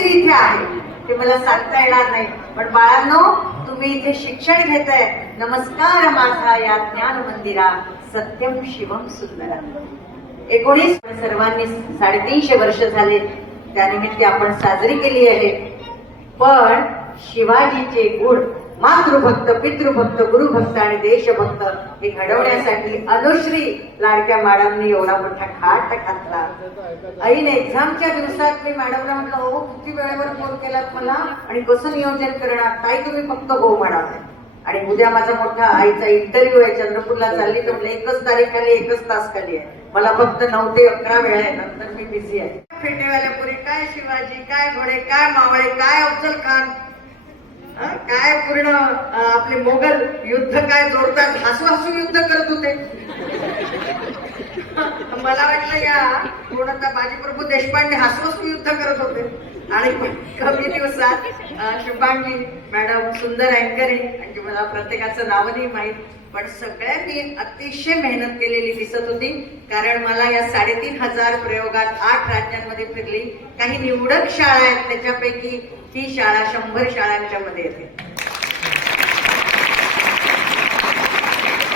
काहीतरी इथे आहे ते मला सांगता येणार नाही. पण बाळांनो, तुम्ही इथे शिक्षण घेताय. नमस्कार माझा या ज्ञान मंदिरा, सत्यम शिवम सुंदरम. 19 सर्वांनी 350 वर्ष झाले त्यानिमित्त आपण साजरी केली आहे. पण शिवाजीचे गुण मातृभक्त, पितृभक्त, गुरुभक्त आणि देशभक्त हे घडवण्यासाठी अनुश्री लाडक्या मॅडमनी एवढा मोठा खाट घातला. ऐन एक्झामच्या दिवसात मी मॅडमला म्हटलं, हो किती वेळेवर फोन केलात मला आणि कसं नियोजन करणार, ताई तुम्ही फक्त हो म्हणाले. आणि उद्या माझा मोठा आईचा इंटरव्ह्यू आहे, चंद्रपूरला चालली. तर म्हटलं 1च तारीख आली, 1च तास खाली आहे, मला फक्त 9 ते 11 वेळ आहे, नंतर मी बिझी आहे. फेटेवाल्या पुरी काय शिवाजी, काय घोडे, काय मावळे, काय अफजल खान, काय पूर्ण आपले मोगल युद्ध काय जोरदार हसू हसू युद्ध करत होते. मला वाटलं या पूर्णतः बाजीप्रभू देशपांडे हसू हसू युद्ध करत होते. आणि कमी दिवसात शुभांगी मॅडम सुंदर अँकरिंग, म्हणजे मला प्रत्येकाचं नाव नाही माहीत, पण सगळ्यांनी अतिशय मेहनत केलेली दिसत होती. कारण मला या 3500 प्रयोगात 8 राज्यांमध्ये फिरली. काही निवडक शाळा आहेत, त्याच्यापैकी ही शाळा 100 शाळांच्या मध्ये येते.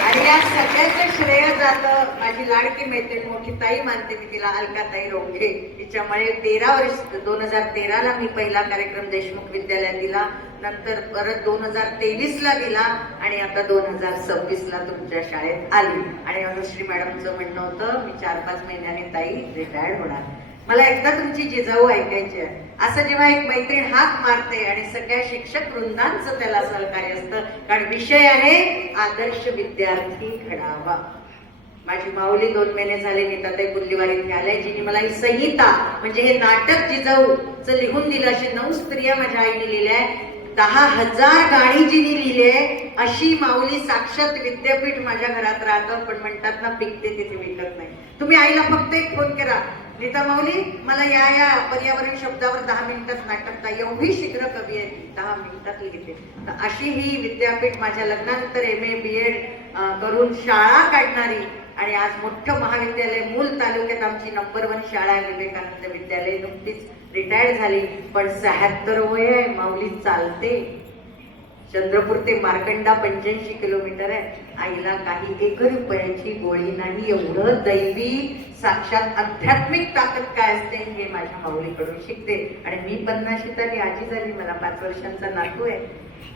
आणि या सगळ्याचं श्रेय जातं माझी लाडकी मैत्रीण, मोठी ताई मानते मी तिला, अलकाताई रोंघे. तिच्यामुळे 2013ला मी पहिला कार्यक्रम देशमुख विद्यालयात दिला, नंतर परत 2023ला दिला आणि आता 2026ला तुमच्या शाळेत आली. आणि अनुश्री मॅडमचं म्हणणं होतं, मी 4-5 महिन्याने ताई रिटायर्ड होणार. मला एकदा तुमची जिजाऊ ऐकायची आहे. असं जेव्हा एक मैत्रीण हाक मारते आणि सगळ्या शिक्षक वृंदांचं त्याला सहकार्य असतं, कारण विषय आहे आदर्श विद्यार्थी घडावा. माझी माऊली 2 महिने झाले नीताताई बुल्लीवारीत आल्या, जिने मला ही संहिता म्हणजे हे नाटक जिजाऊचं लिहून दिलं. अशी 9 स्त्रिया माझ्या आईने लिहिल्या आहे. 10,000 गाणी जिने लिहिले अशी माऊली साक्षात विद्यापीठ माझ्या घरात राहतं. पण म्हणतात ना, पिकते तिथे विकत नाही. तुम्ही आईला फक्त एक फोन करा, नीता माऊली मला या पर्यावरण शब्दावर 10 मिनिटात नाटकता, एवढी शीघ्र कवी आहे, 10 मिनिटात लिहिते. तर अशी ही विद्यापीठ माझ्या लग्नानंतर MA BEd करून शाळा काढणारी आणि आज मोठं महाविद्यालय, मूल तालुक्यात आमची नंबर 1 शाळा आहे विवेकानंद विद्यालय. नुकतीच रिटायर्ड झाली, पण 76 वय आहे, माऊली चालते. चंद्रपूर ते मार्कंडा 85 किलोमीटर आहे. आईला काही 1 रुपयाची गोळी नाही. एवढं दैवी साक्षात आध्यात्मिक ताकद काय असते हे माझ्या माऊलीकडून शिकते. आणि मी 50शीत आली, आजी झाली, मला 5 वर्षांचा नातू आहे.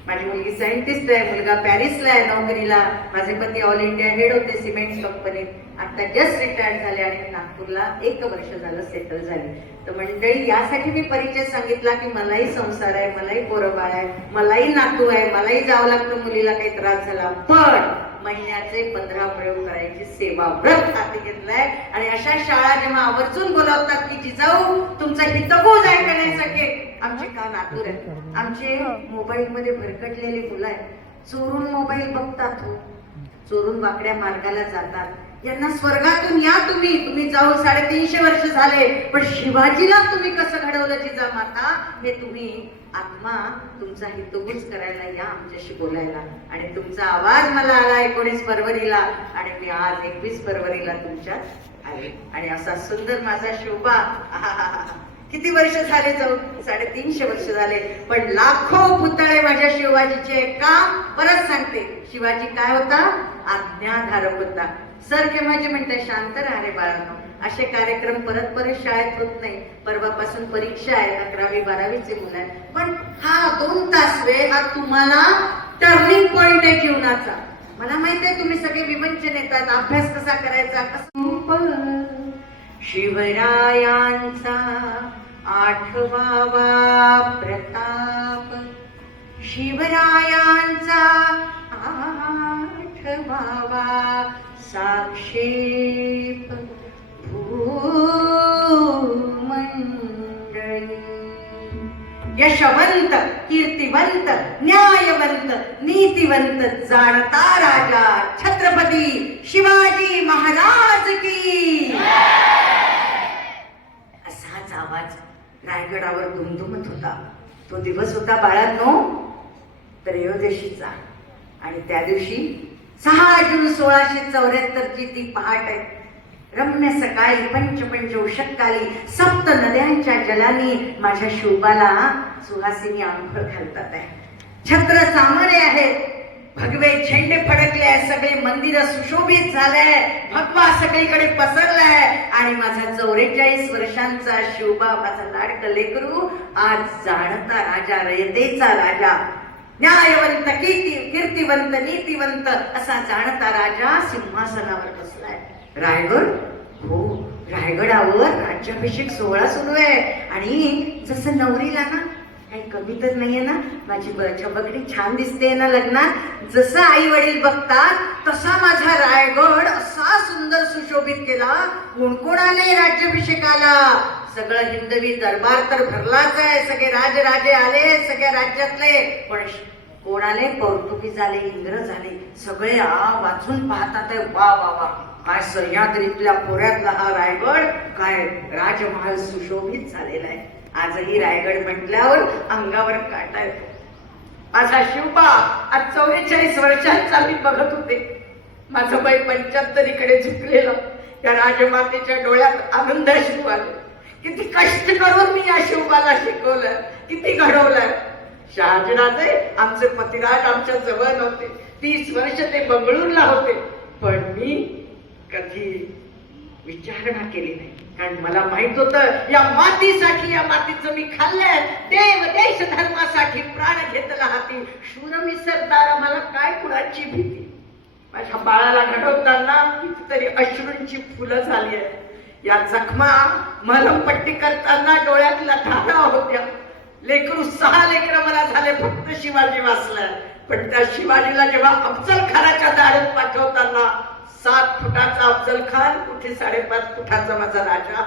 माझी मुलगी सायंटिस्ट आहे, मुलगा पॅरिसला आहे नोकरीला. माझे पती ऑल इंडिया हेड होते सिमेंट कंपनीत, आता जस्ट रिटायर्ड झाले आणि नागपूरला 1 वर्ष झालं सेटल झाले. तर मंडळी, यासाठी मी परिचय सांगितला की मलाही संसार आहे, मलाही पोरबाळ आहे, मलाही नातू आहे, मलाही जावं लागतं मुलीला काही त्रास झाला. पण महिन्याचे 15 प्रयोग करायची सेवा व्रत हाती घेतलाय. आणि अशा शाळा जेव्हा आवर्जून बोलावतात की जिजाऊ तुमचा हितगुज ऐकण्यासाठी, आमचे का नातूर आहेत, आमचे मोबाईल मध्ये भरकटलेली मुलं आहेत, चोरून मोबाईल बघतात, चोरून वाकड्या मार्गाला जातात. यांना स्वर्गातून या तुम्ही जाऊन 350 वर्ष झाले, पण शिवाजीला तुम्ही कसं घडवलं जिजामाता, हे तुम्ही आत्मा तुमचा हितगुज करायला या, आमच्याशी बोलायला. आणि तुमचा आवाज मला आला 19 फरवरीला आणि मी आज 21 फरवरीला तुमच्यात आले. आणि असा सुंदर माझा शोभा, किती वर्ष झाले जाऊन, 350 वर्ष झाले, पण लाखो पुतळे माझ्या शिवाजीचे. का? परत सांगते, शिवाजी काय होता? आज्ञाधारक होता. सर केव्हाचे म्हणते, शांत राहा रे बाळांनो, असे कार्यक्रम परत शाळेत होत नाही. परवापासून परीक्षा आहे, 11वी 12वीचे मुलं आहेत. पण हा 2 तास वेळ हा तुम्हाला टर्निंग पॉइंट आहे जीवनाचा. मला माहित आहे तुम्ही सगळे विवंचन येतात, अभ्यास कसा करायचा, शिवरायांचा 8वा प्रताप, शिवरायांचा 8वा साक्षेप भूमंडळी. यशवंत, कीर्तिवंत, न्यायवंत, नीतिवंत जाणता राजा छत्रपती शिवाजी महाराज की. असाच आवाज रायगडावर दुमदुमत होता. तो दिवस होता बाळांनो त्रयोदशीचा. आणि त्या दिवशी 6 जून 1674 ची ती पहाट आहे. रम्य सकाळी पंच उषत्काली सप्त नद्यांच्या जलानी माझ्या शोभाला सुहासिनी आंघोळ घालतात आहे. छत्र चामरे आहेत, भगवे झेंडे फडकले आहे, सगळे मंदिर सुशोभित झालंय, भगवा सगळीकडे पसरलाय आणि माझा 44 वर्षांचा शोभा, माझा लाडकं लेकरू आज जाणता राजा, रयतेचा राजा, न्यायवंत कीर्तिवंत नीतिवंत असा जाणता राजा सिंहासनावर बसलाय. रायगड, हो रायगडावर राज्याभिषेक सोहळा सुरू आहे आणि जसं नवरीला ना काही कमी तर नाहीये ना, माझी छबकडी छान दिसते ना लग्नात, जसं आई वडील बघतात तसा माझा रायगड असा सुंदर सुशोभित केला. कोण आले राज्याभिषेकाला? सगळं हिंदवी दरबार तर भरलाच आहे, सगळे राजराजे आले सगळ्या राज्यातले, पण कोण आले? पोर्तुगीज आले, इंग्रज आले, सगळे वाचून पाहतात आहे. वा वा वा, काय सह्याद्रीतल्या खोऱ्यातला हा रायगड, काय राजमहाल सुशोभित झालेला आहे. आजही रायगड म्हटल्यावर अंगावर काटा येतो. माझा शिवबा आज 44 वर्षांचा मी बघत होते, माझं वय 75 झुकलेलं, त्या राजमातेच्या डोळ्यात आनंद अश्रू आले. किती कष्ट करून मी या शिवबाला शिकवलं, किती घडवलं. शहाजीराजे आमचे पतिराज आमच्या जवळ नव्हते, 30 वर्ष ते बंगळूरला होते, पण मी कधी विचारणा केली नाही, कारण मला माहित होतं या मातीसाठी, या मातीचं मी खाल्लंय, देव देश धर्मासाठी प्राण घेतला हाती, शूर मी सरदार, मला काय कुणाची भीती. माझ्या बाळाला घडवताना कितीतरी अश्रूंची फुलं झाली आहे. या जखमा मलमपट्टी करताना डोळ्यातल्या धारा होत्या. लेकरू 6 लेकरं मला झाले, फक्त शिवाजी वाचलाय. पण त्या शिवाजीला जेव्हा अफजल खानाच्या दारात पाठवताना 7 फुटाचा अफजल खान, कुठे 5.5 फुटाचा माझा राजा,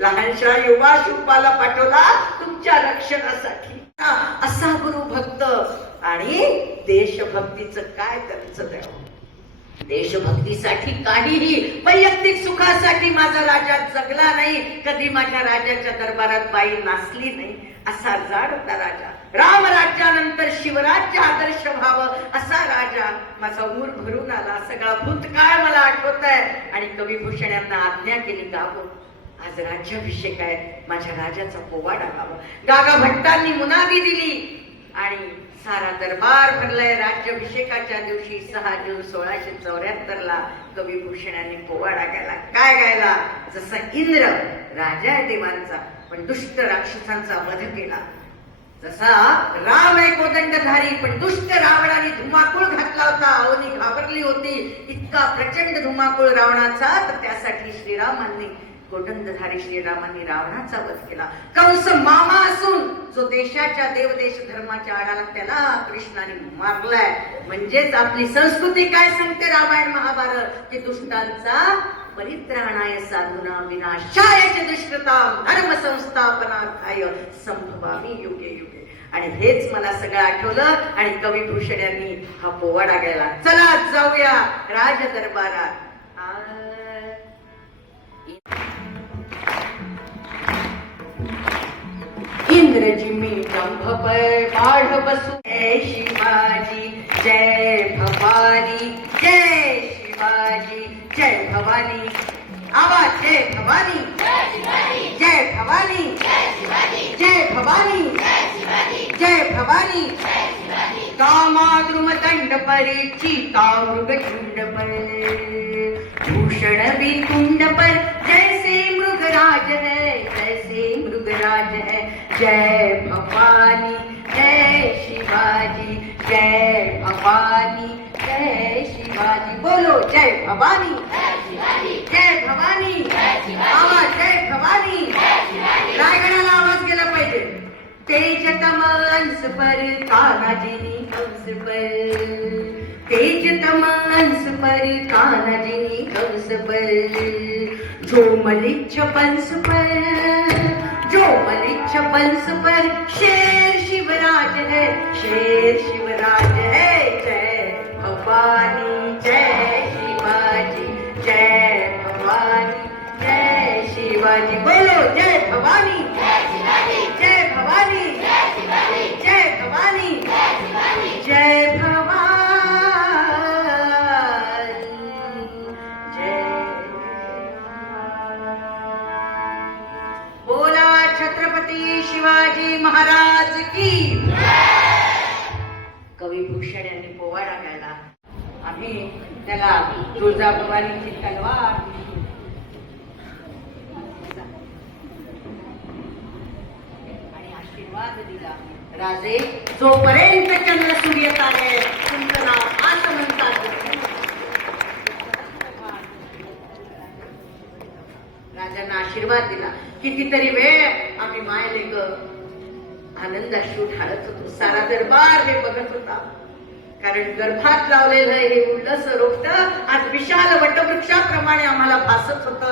लहानशा युवा शिवबाला पाठवला तुमच्या रक्षणासाठी. असा गुरु भक्त आणि देशभक्तीचं काय त्यांचं देव. देशभक्तीसाठी काहीही, वैयक्तिक सुखासाठी माझा राजा जगला नाही, कधी माझ्या राजाच्या दरबारात बाई नाचली नाही, असा जाणता राजा. रामराज्यानंतर शिवराज्य आदर्श व्हावं असा राजा माझा ऊर भरून आला. सगळा भूतकाळ मला आठवत आहे आणि कविभूषण यांना आज्ञा केली, गावं आज राज्याभिषेक आहे, माझ्या राजाचा पोवाडा गावं. गागा भट्टांनी मुनादी दिली आणि सारा दरबार भरलाय. राज्याभिषेकाच्या दिवशी 6 जून 1674 कविभूषण यांनी पोवाडा गायला. काय गायला? जसा इंद्र राजा आहे देवांचा, पण दुष्ट राक्षसांचा वध केला. जसा राम आहे कोदंडधारी, पण दुष्ट रावणाने धुमाकूळ घातला होता, अवनी घाबरली होती, इतका प्रचंड धुमाकूळ रावणाचा, तर त्यासाठी श्रीरामांनी, कोदंडधारी श्रीरामांनी रावणाचा वध केला. कंस मामा असून जो देशाच्या देवदेश धर्माच्या आडाला, त्याला कृष्णाने मारलाय. म्हणजेच आपली संस्कृती काय सांगते रामायण महाभारत, की दुष्टांचा परित्राणाय साधूना विनाशाय च दुष्कृतां धर्म संस्थापनार्थाय संभवामि युगे युगे. आणि हेच मला सगळं आठवलं आणि कविभूषण यांनी हा पोवाडा गायला. चला जाऊया राज दरबारात. इंद्रजी मी जंभ बाढ बसू, जय शिवाजी जय भवानी, जय शिवाजी जय भवानी. आवाज, जय भवानी जय भवानी जय भवानी जय भवानी. कामाद्रुम दंड परे, चीता मृग झुंड पर, भूषण विकुंड पर, जैसे मृगराज है, जैसे मृगराज है. जय भवानी जय शिवाजी जय भवानी जय शिवाजी. बोलो जय भवानी जय भवानी. आवाज, जय भवानी. रायगडाला आवाज गेला पाहिजे. तेजतम अंश पर तानाजीनी कंस पर, तेजतम अंश पर तानाजीनी कंस पर, जो मलिच्छ पंस पर, जो मलिच्छ पंस पर, शेर शिवराज है, शेर शिवराज है. जय भवानी जय शिवाजी जय भवानी जय शिवाजी. बोलो जय भवानी जय भवानी जय भवानी जय भवानी जय. शिवाजी महाराज की. कवी भूषण यांनी पोवाडा गायला. आम्ही त्याला तुळजाभवानीची तलवार आणि आशीर्वाद दिला. राजे, जोपर्यंत चंद्र सूर्य तारे तुमचं नाव असं म्हणतात. राजांना आशीर्वाद दिला. कितीतरी वेळ आम्ही मायले ग आनंदाश्रू ढाळत होतो. सारा दरबार हे बघत होता. कारण गर्भात लावलेलं हे उल्लस रोपट आज विशाल वटवृक्षाप्रमाणे आम्हाला भासत होत.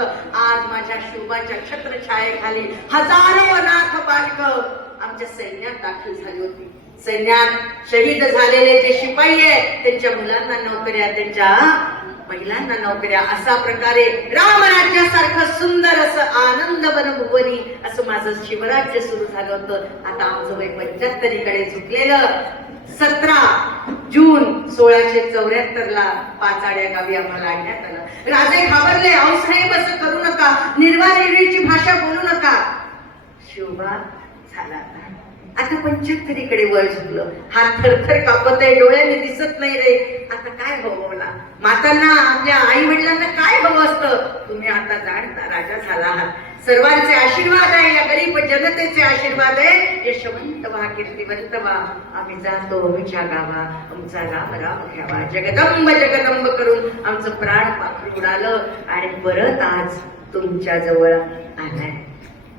आज माझ्या शिवबाच्या छत्रछायेखाली हजारो अनाथ बालक आमच्या सैन्यात दाखल झाली होती. सैन्यात शहीद झालेले जे शिपाई आहेत त्यांच्या मुलांना नोकऱ्या, त्यांच्या महिलांना नोकऱ्या, असा प्रकारे रामराज्यासारखं सुंदर असं आनंद वनभुवनी असं माझं शिवराज्य सुरू झालं होतं. आता आमचं वय 75कडे झुकलेलं. 17 जून 1674 ला पाचाड्या गावी आम्हाला आणण्यात आलं. राजे घाबरले. अहो साहेब, असं करू नका, निर्वाणीची भाषा बोलू नका. शिवबा झाला आता 75कडे वय झुकलं. हात थरथर कापत आहे, डोळ्याने दिसत नाही रे. आता काय हवं मला? मातांना, आपल्या आई वडिलांना काय हवं असतं? तुम्ही आता जाणता राजा झाला आहात. सर्वांचे आशीर्वाद आहे, या गरीब जनतेचे आशीर्वाद आहे. यशवंत व्हा, कीर्तिवंत व्हा. आम्ही जातो आमच्या गावा, आमचा राम राम घ्यावा. जगदंब जगदंब करून आमचं प्राण पाखरू उडालं आणि परत आज तुमच्या जवळ आलाय.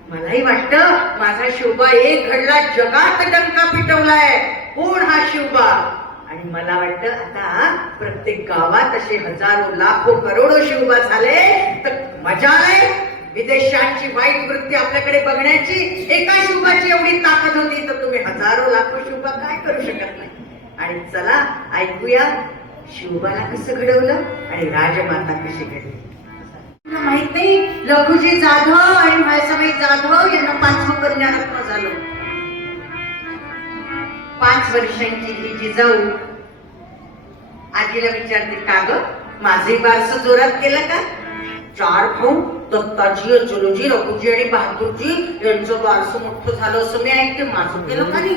मलाही वाटतं माझा शिवबा एक घडला, जगात डंका पिटवलाय. कोण हा शिवबा? आणि मला वाटतं आता प्रत्येक गावात असे हजारो लाखो करोडो शिवबा झाले तर मजा आहे. विदेशांची वाईट वृत्ती आपल्याकडे बघण्याची एका शिवबाची एवढी ताकद होती तर तुम्ही हजारो लाखो शिवबा काय करू शकत नाही. आणि चला ऐकूया शिवबाला कसं घडवलं आणि राजमाता कशी घडली. माहित नाही, लघुजी जाधव आणि मायसाबाई जाधव यांना 5वं कन्यारत्न झालं. 5 वर्षांची ही जिजाऊ आजीला विचारते, का ग माझे बारसं जोरात केलं का? 4 भाऊ, दत्ताजी, अचलूजी, रघुजी आणि बहादूरजी यांचं बारसं मोठं झालं असं मी ऐकते. माझं केलं का नाही?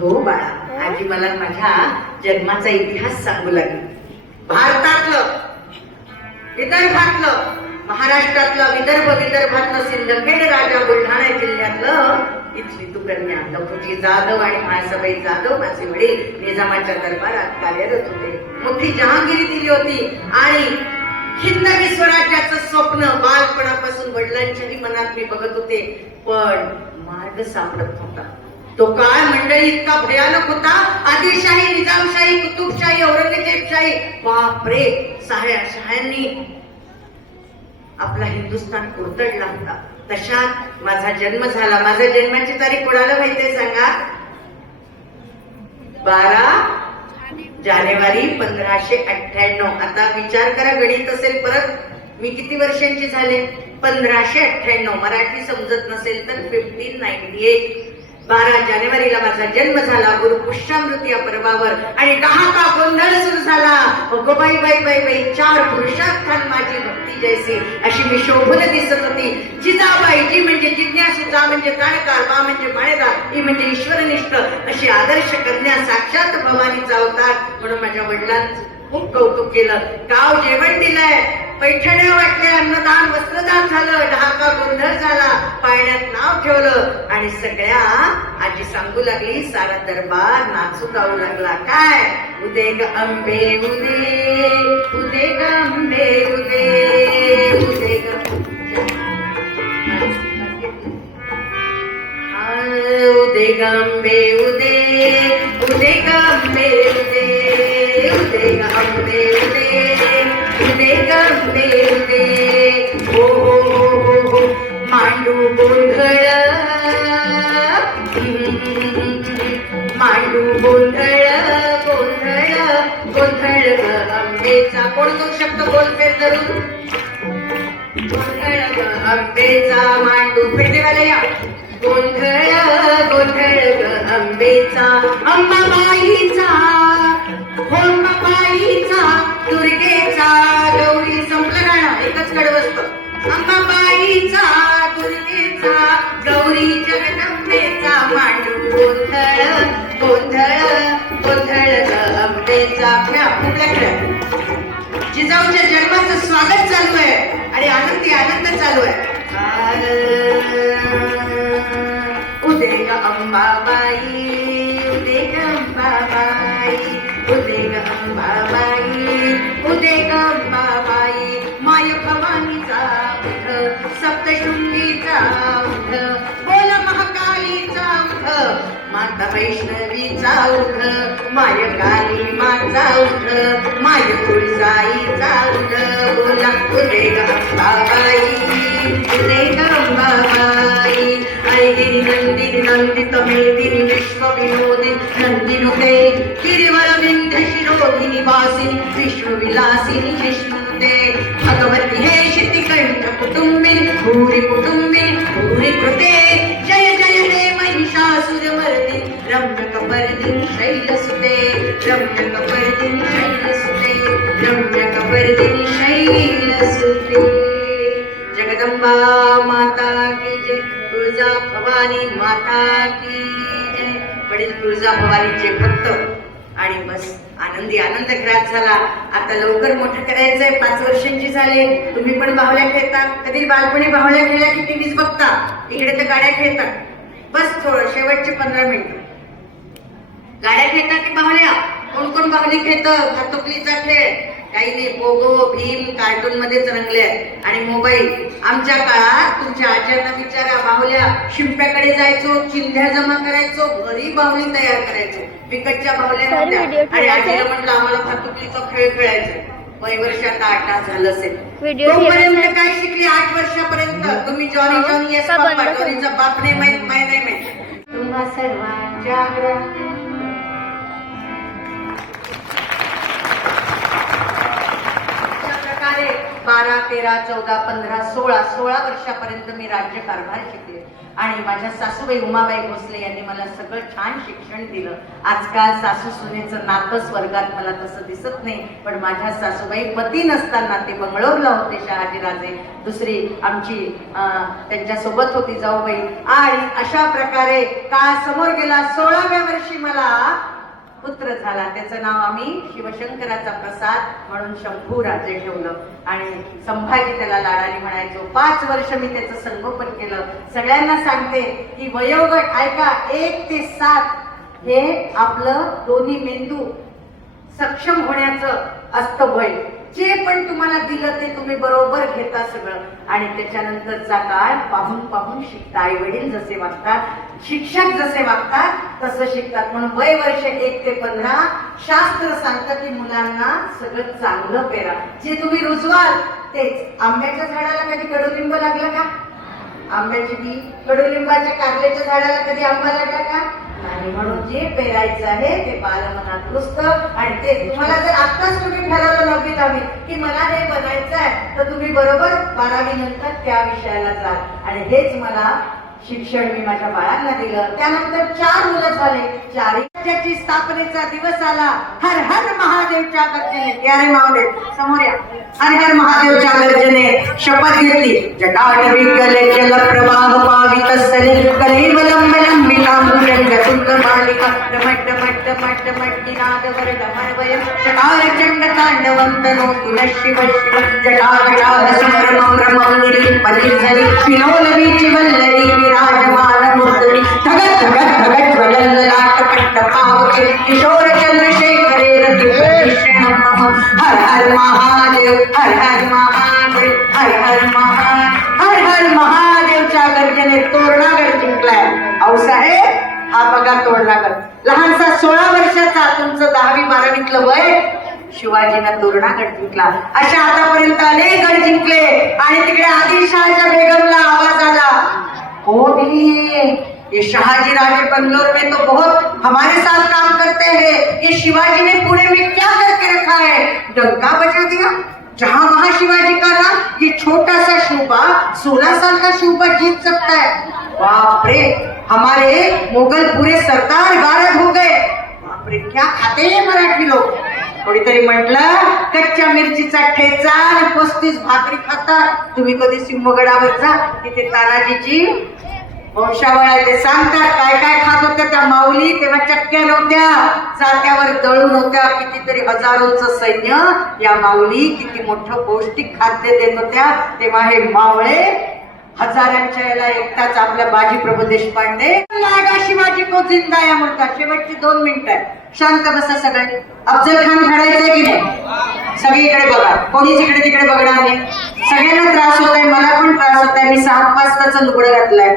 हो बाळा, आजी मला माझ्या जन्माचा इतिहास सांगू लागली. भारतातलं, विदर्भातलं, महाराष्ट्रातलं, विदर्भातलं सिंदखेड राजा बुलढाणा जिल्ह्यातलं इथली तू कन्या लखुजी जाधव आणि मायासाबाई जाधव माझे वडील निजामाच्या दरबारात कार्यरत होते. मोठी जहांगिरी दिली होती आणि हिंदवी स्वराज्याचं स्वप्न बालपणापासून वडिलांच्याही मनात मी बघत होते. पण मार्ग सापडत नव्हता. तो काळ मंडळी इतका भयानक होता. आदिलशाही, निजामशाही, कुतुबशाही, औरंगजेबशाही, बापरे, शहांनी आपला हिंदुस्थान कोरतडला होता. तशात माझा जन्म झाला. माझ्या जन्माची तारीख कोणाला माहितीये सांगा? 12 जानेवारी 1598. आता विचार करा, गणित असेल परत. मी किती वर्षांची झाले? 1598. मराठी समजत नसेल तर 1598. 12 जानेवारीला माझा जन्म झाला. गुरु पुष्यामृत या पर्वावर आणि डहाका गोंधळ सुरू झाला. बाई बाई बाई बाई, 4 पुरुषार्थान माझी भक्ती जैसी अशी मी शोभून दिसत होती. जिजाबाई, जी म्हणजे जिज्ञासू, जा म्हणजे जाणकार, बा म्हणजे माळेदार, ही म्हणजे ईश्वरनिष्ठ अशी आदर्श कन्या, साक्षात भवानीचा अवतार म्हणून माझ्या वडिलांचं खूप कौतुक केलं. गाव जेवण दिलंय, पैठण्या वाटल्या, अन्नदान वस्त्रदान झालं, डहाका गोंधळ झाला, पाळण्यात नाव ठेवलं आणि सगळ्या आजी सांगू लागली. सारा दरबार नाचू गाऊ लागला. काय? उदे ग अंबे उदे, उदे ग अंबे उदे, उदे ग उदे ग अंबे उदे, उदे ग अंबे उदे, उदे ग अंबे उदे, उदे ग अंबे उदे. हो हो हो हो, मांडू गोंधळ, मांडू गोंधळ, गोंधळ गोंधळ ग अंबेचा. कोण तो शब्द बोलते धरून? गोंधळ ग अंबेचा, मांडू पेटेवाले या. गोंधळ गोंधळ ग अंबेचा, अंबाबाईचा, हो अंबाबाईचा, दुर्गेचा, गौरी. संपलं गाणं, एकच कडव असतं. अंबाबाईचा, दुर्गेचा, गौरी, जगदंबेचा, गोंधळ गोंधळ गोंधळ ग अंबेचा खेळ कुठल्या खेळ जिजाऊच्या जन्माचं स्वागत चालू आहे आणि आनंदी आनंद चालू आहे उदे ग अंबाबाई उदे ग अंबाबाई उदे ग अंबाबाई उदे ग अंबाबाई माय भवानीचा उठ सप्तशृंगीचा उठ बोल महाकालीचा उठ माता वैष्णवीचा उठ माय काली माचा उठ माय तुळजाईचा उठ बोला उदे ग अंबाबाई उदे ग अंबाबाई ऐगिरी नंदिनी नंदित मेदिनी विश्व विनोदिनी नंदिनुते गिरिवर विंध्य शिरोधिनी वासिनी विश्व विलासिनी विष्णुते भगवती हे शितिकंठ कुटुंबिनी भूरि कुटुंबिनी भूरि कृते जय जय हे महिषासुरमर्दिनी रम्यकपर्दिनी शैलसुते रम्यकपर्दिनी शैलसुते रम्यकपर्दिनी शैलसुते जगदंबा माता की जय तुळजा भवानी माता की जय वडील तुळजा भवानीचे भक्त आणि बस आनंदी आनंद घरात झाला आता लवकर मोठं करायचंय 5 वर्षांची झाले तुम्ही पण बाहुल्या खेळता कधी बालपणी बाहुल्या खेळल्या की टीव्हीच बघता इकडे तर गाड्या खेळतात बस थोडं शेवटचे 15 मिनिट गाड्या खेळतात की बाहुल्या कोण कोण बाहुली खेळतं भातुकलीचा खेळ काही नाही पोगो भीम कार्टून मध्येच रंगले आणि मोबाईल आमच्या काळात तुमच्या आज्यांना विचारा बाहुल्या शिंप्याकडे जायचो चिंध्या जमा करायचो घरी बाहुली तयार करायचो विकतच्या बाहुल्या नव्हत्या आणि आजीला म्हटलं आम्हाला भातुकलीचा खेळ खेळायचा वय वर्षात 8 झालं असेल तोपर्यंत काय शिकली 8 वर्षापर्यंत तुम्ही जॉनी जॉनी येस बाप्पा जॉनीचा बाप नाही माहित नाही माहित तुम्हा सर्वांच्या प्रकारे 12, 13, 14, 15, 16 वर्षापर्यंत मी राज्यकारभार शिकले आणि माझ्या सासूबाई उमाबाई भोसले यांनी मला सगळं छान शिक्षण दिलं आजकाल सासू सुनेचं नातं स्वर्गात मला तसं दिसत नाही पण माझ्या सासूबाई पती नसताना ते बंगळूरला होते शहाजीराजे दुसरी आमची त्यांच्या सोबत होती जाऊबाई आणि अशा प्रकारे काळ समोर गेला 16व्या वर्षी मला पुत्र झाला त्याचं नाव आम्ही शिवशंकराचा प्रसाद म्हणून शंभूराजे ठेवलं आणि संभाजी त्याला लाडाने म्हणायचो 5 वर्ष मी त्याचं संगोपन केलं सगळ्यांना सांगते की वयोगट ऐका 1 ते 7 हे आपलं दोन्ही मेंदू सक्षम होण्याचं असतं वय जे पण तुम्हाला दिलं ते तुम्ही बरोबर घेता सगळं आणि त्याच्यानंतरचा काळ पाहून पाहून शिकता आई वडील जसे वागतात शिक्षक जसे वागतात तसं शिकतात म्हणून वय वर्ष 1 ते 15 शास्त्र सांगतं की मुलांना सगळं चांगलं पेरा जे तुम्ही रुजवाल तेच आंब्याच्या झाडाला कधी कडुलिंब लागला का आंब्याची बी कडुलिंबाच्या कारल्याच्या झाडाला कधी आंबा लागला का आणि म्हणून जे पेरायचं आहे ते बालमनात रुजतं आणि ते तुम्हाला जर आत्ताच तुम्ही ठरवलं 9वी 10वी की मला हे बनायचं आहे तर तुम्ही बरोबर 12वी नंतर त्या विषयाला जाल आणि हेच मला शिक्षण मी माझ्या बाळांना दिलं त्यानंतर 4 मुलं झाले 4 राज्याची स्थापनेचा दिवस आला हर हर महादेवच्या गर्जने यारे मावले समोर या हर हर महादेवच्या गर्जने शपथ घेतली जटाटवी गले जल प्रवाह पावित स्थले कलेवलंब लंबिता मूलंग तुंग मालिका डमट डमट डमट डमट निनाद वरद मरवय शकार चंड तांडवं तनोतु न शिव शिव जटा जटा संभ्रमं रमं निरीपनिर्झरी विलोलवीची वल्लरी विराजमान मूर्धनि धगत धगत धगत वदल्ललाट पट्ट पावके किशोर चंद्रशेखरे रतिप्रतिष्ठितं हर हर महादेव हर हर महादेव हर हर महादेव हर हर महादेवच्या गर्जने तोरणागड जिंकलाय औसाहेब हा बघा तोरणागड लहानसा 16 वर्षाचा तुमचं 10वी 12वीतलं वय शिवाजीनं तोरणागड जिंकला अशा आतापर्यंत अनेक गड जिंकले आणि तिकडे आदिलशहाच्या बेगमला आवाज आला हो भी ये शाहजी राजे बंगलोर में तो बहुत हमारे साथ काम करते हैं ये शिवाजी ने पुणे में क्या करके रखा है डंका बजा दिया जहां वहां शिवाजी का नाम ये छोटा सा शूबा 16 साल का शूबा जीत सकता है बाप रे हमारे मुगल पूरे सरदार गारद हो गए बाप रे क्या खाते हैं मराठी लोग कोणीतरी म्हटलं कच्च्या मिरचीचा ठेचा आणि 35 भाकरी खातात तुम्ही कधी सिंहगडावर जा तिथे तानाजीची वंशावळ ते सांगतात काय काय खात होत्या त्या माऊली चक्क्या नव्हत्या, जात्यावर दळून होत्या, कितीतरी हजारोचं सैन्य या माऊली किती मोठं पौष्टिक खाद्य देत होत्या. तेव्हा हे मावळे हजारांच्या याला एकटाच आपल्या बाजी प्रभू देशपांडे लागा शिवाजी को जिंदा या म्हणतात. शेवटची 2 मिनिटं आहे, शांत बसा सगळे. अफजल खान घडायचंय की नाही? सगळीकडे बघा, कोणीच इकडे तिकडे बघणार नाही. सगळ्यांना त्रास होत आहे, मला पण त्रास होत आहे. मी 6 वाजताचं लुगडं घातलंय,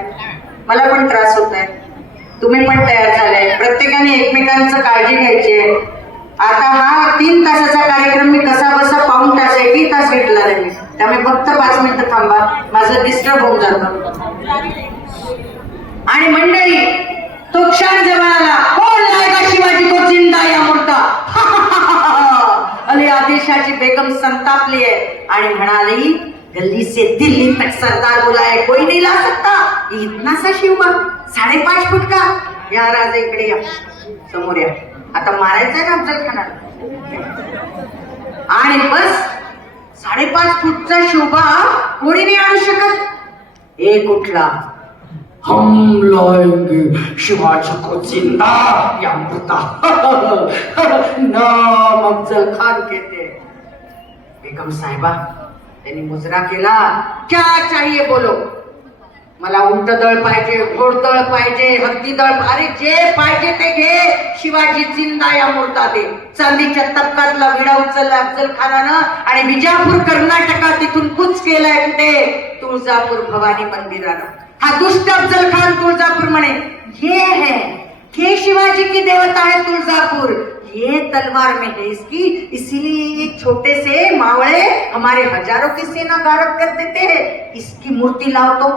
मला पण त्रास होत आहे. तुम्ही पण तयार झालाय. प्रत्येकाने एकमेकांचं काळजी घ्यायची आहे. आता हा 3 तासाचा कार्यक्रम मी कसा बसा पाऊण तास 1 तास घेतला नाही मी, त्यामुळे फक्त 5 मिनिटं थांबा, माझं डिस्टर्ब होऊन जातं. आणि मंडळी तो क्षण जेव्हा आला, कोण लायगा शिवाजी को जिंदा या मुर्दा, अली आदिलशाची बेगम संतापली आहे आणि म्हणाली, गल्ली से दिल्ली तक सरदार बुलाए कोई नहीं ला सकता, इतना सा शिवबा 5.5 फूट का. या राजा इकडे या, समोर या. आता मारायचंय ना अफजल खानाला. आणि बस 5.5 फूटचा शोभा कोणी नाही आणू शकत. एक उठला, हम लाएंगे शिवाजी को जिंदा या मुर्दा. नाम अफजल खान कहते. बेगम साहेबा त्यांनी मुजरा केला, क्या चाहिए बोलो. मला उंट दळ पाहिजे, घोडदळ पाहिजे, हत्ती दळ, अरे जे पाहिजे ते घे. शिवाजी जिंदा या मुर्दा दे. चांदीच्या तबकातला विडा उचलला अफजल खानानं आणि विजापूर कर्नाटकात तिथून कूच केलाय कुठे, तुळजापूर भवानी मंदिरानं. हा दुष्ट अफजल खान तुळजापूर म्हणे, ये शिवाजी की देवता है तुळजापुर, ये तलवार में है इसकी, इसीलिए एक छोटे से मावळे हमारे हजारों की सेना गारद कर देते हैं. इसकी मूर्ति लाओ तो.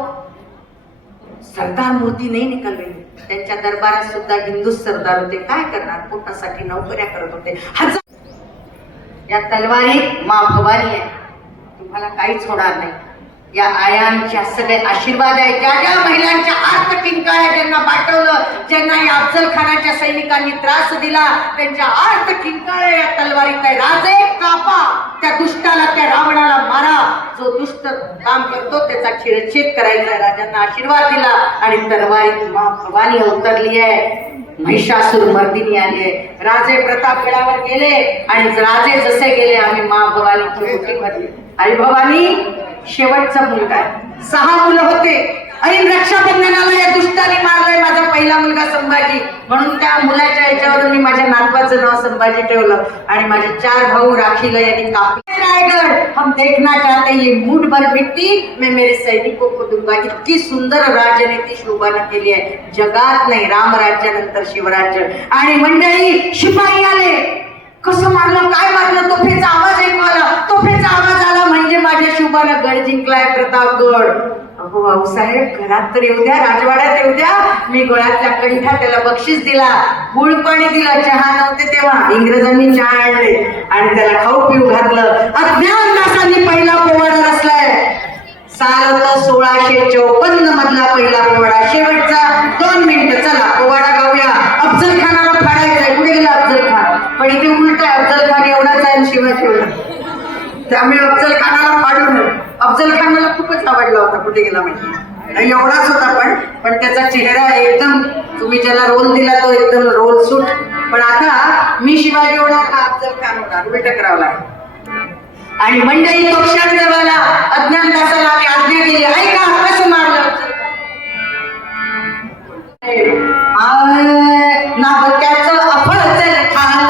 सरदार मूर्ती नाही निकल रही. त्यांच्या दरबारात सुद्धा हिंदू सरदार होते, काय करणार, पोटासाठी नोकऱ्या करत होते. या तलवारीत मा भवानी आहे, तुम्हाला काहीच होणार नाही. या आयांच्या सगळे आशीर्वाद आहे. ज्या ज्या महिलांच्या आर्त किंकाळ्या ज्यांना पाठवलं, ज्यांना या अफजल खानाच्या सैनिकांनी त्रास दिला, त्यांच्या आर्त किंकाळ्या या तलवारीत आहे. राजे कापा, त्या दुष्टाला, त्या रावणाला मारा. जो दुष्ट काम करतो त्याचा शिरच्छेद करायचा. राजांना आशीर्वाद दिला आणि तलवारीत मा भवानी अवतरली आहे. महिषासुर मर्दिनी आली आहे. राजे प्रतापगडावर गेले आणि राजे जसे गेले, आम्ही मा भवानीची मुठी भरली. आई भवानी शेवटचा मुलगा आहे. 6 मुलं होते. ऐन रक्षाबंधनाला या दुष्टाने मारलाय माझा पहिला मुलगा संभाजी, म्हणून त्या मुलाच्या याच्यावरून मी माझ्या नातवाचं नाव संभाजी ठेवलं. आणि माझे 4 भाऊ राखीला यांनी कापले रायगड. हम देखना चाहते ये मूठ भर मिट्टी मैं मेरे सैनिकों को दूंगा. इतकी सुंदर राजनीती शोभानं केली आहे जगात नाही. रामराज्यानंतर शिवराज्य. आणि मंडळी शिपाई आले, कसं मारलं, काय मारलं, तोफेचा आवाज ऐकू आला. तोफेचा आवाज आला म्हणजे माझ्या शुभानं गड जिंकलाय, प्रतापगड. अहो भाऊसाहेब घरात तर येऊ द्या, राजवाड्यात येऊ द्या. मी गोळ्यातल्या कंठा त्याला बक्षीस दिला, गुळ पाणी दिलं. चहा नव्हते तेव्हा, इंग्रजांनी चहा आणले आणि त्याला खाऊ पिऊ घातलं. अज्ञान दासांनी पहिला पोवाडा रचलाय. साल होतं 1654 मधला पहिला पोवाडा. शेवटचा 2 मिनिटं, चला पोवाडा गाऊया. अफजल खानाला फाडायचंय. कुठे गेला अफजल खान? पण इथे उलट आहे, अफजल खान एवढाच आहे शिवाजी एवढा. त्यामुळे अफजल खानाला फाडू नये. अफजल खानाला खूपच आवडला होता, कुठे गेला माहिती एवढाच होता. पण त्याचा चेहरा एकदम, तुम्ही ज्याला रोल दिला तो एकदम रोल सूट. पण आता मी शिवाजी होणार, हा अफजल खान होणार, उलट करावं लागेल. आणि मंडळी तो क्षण जवळला. अज्ञान दासाला आम्ही आज्ञा केली, ऐका कसं मारलं नाबत्याचं अफजल खान,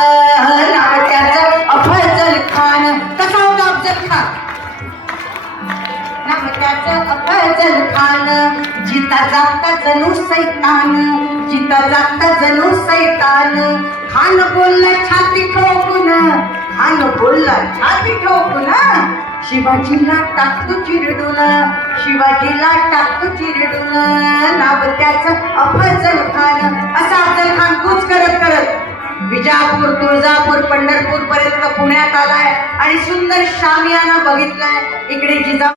नाबत्याचं अफजल खान. कसा होता अफजल खान? नाबत्याचं अफजल खान. जिता जागता जणू सैतान, जिता जागता जणू सैतान. खान बोलला छाती ठोकून, खान बोलला छाती ठोकून. शिवाजीला टाकतो चिरडून, शिवाजीला टाकतो चिरडून. नाबत्याचं अफजल खान. असा अफजल खान कूच करत करत विजापूर, तुळजापूर, पंढरपूर पर्यंत पुण्यात आलाय आणि सुंदर शामियाना बघितलाय. इकडे जिजा